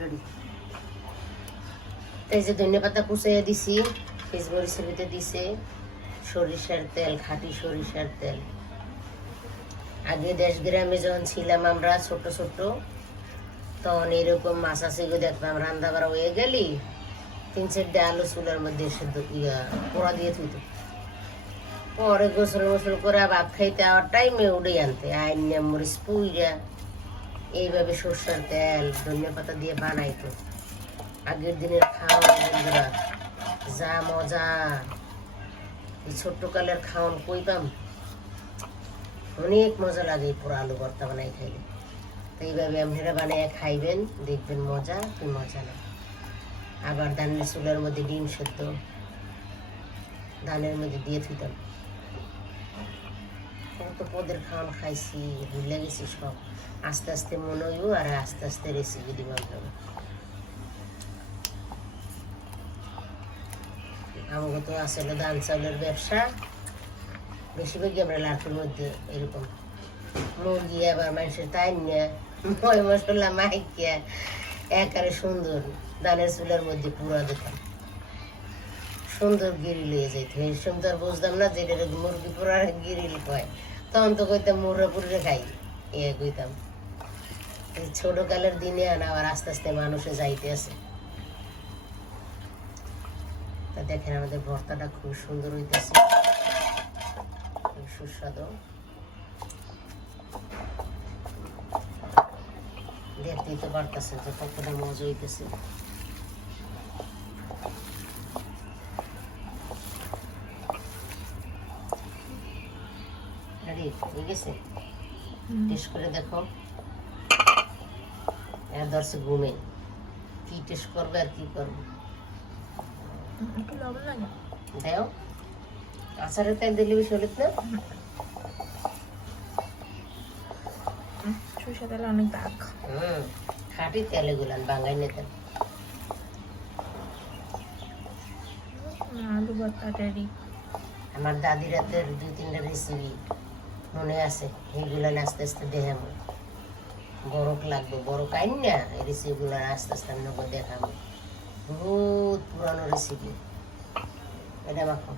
Ready. এই যে ধনিয়া পাতা কুচাইয়া দিছি, পেঁচমরিচের ভিতরে দিছে সরিষার তেল, খাঁটি সরিষার তেল। আগে দেশ গ্রামে যখন ছিলাম আমরা ছোট ছোট, তখন এরকম মাছ আছে দেখতাম রান্না বাড়া হয়ে গেলি 3-4 আলু চুলার মধ্যে সেদ্ধ পোড়া দিয়ে থুইতো। পরে গোসল মোসল করে ভাত খাইতে আওয়ার টাইমে উঠে আনতে আইনা মরিচ পুইরা এইভাবে সরষার তেল ধনিয়া পাতা দিয়ে বানাইতো। আগের দিনের খাওয়ান বন্ধুরা যা মজা, এই ছোট্টকালের খাওয়ান কইতাম, অনেক মজা লাগে পুরো আলু ভর্তা বানাই খাইলে। তো এইভাবে আপনারা বানিয়ে খাইবেন, দেখবেন মজা কি মজা না। আবার ধানের চুলার মধ্যে ডিম সেদ্ধ ধানের মধ্যে দিয়ে থুইতাম। কত পদের খাওয়ান খাইছি, ভুলে গেছি সব। আস্তে আস্তে মনে হইব আর আস্তে আস্তে রেসিপি দিব আপনাকে। আমাকে তো আসলে ধান চাউলের ব্যবসা, বেশিরভাগই আমরা লাঠুর মধ্যে এরকম মুরগি আবার মানুষের তাই নিয়ে ময় মশলা মাইকিয়া একারে সুন্দর ধানের চুলার মধ্যে পুরা দিতাম, সুন্দর গিরিল হয়ে যাইত। এই সুন্দর বুঝতাম না যেটা মুরগি পুরা গিরিল কয়, তখন তো কইতাম মুররা পুরে খাই কইতাম। ছোট কালের দিনে আবার আস্তে আস্তে মানুষে যাইতে আছে। তা দেখেন আমাদের ভর্তাটা খুব সুন্দর হইতেছে, খুব সুস্বাদু। দেখতেই তো পারতেছেন যে কতটা মজা হইতেছে। ঠিক আছে, টেস্ট করে দেখো। এর দর্শক ঘুমে কি টেস্ট করবে আর কি করবে দেও। আচারের তেল দিলে বেশি হলে না, সরষের তেল অনেক দাগ। খাঁটি তেল এগুলান, বাঙালি তেল। আলু ভর্তা রেডি। আমার দাদির হাতের 2-3টা রেসিপি মনে আছে, এগুলো আস্তে আস্তে দেখাবো। বড় লাগবে, বড় কাইন না, এই রেসিপিগুলো আস্তে আস্তে আমি দেখাবো। বহুত পুরানো রেসিপি। এটা মাখো।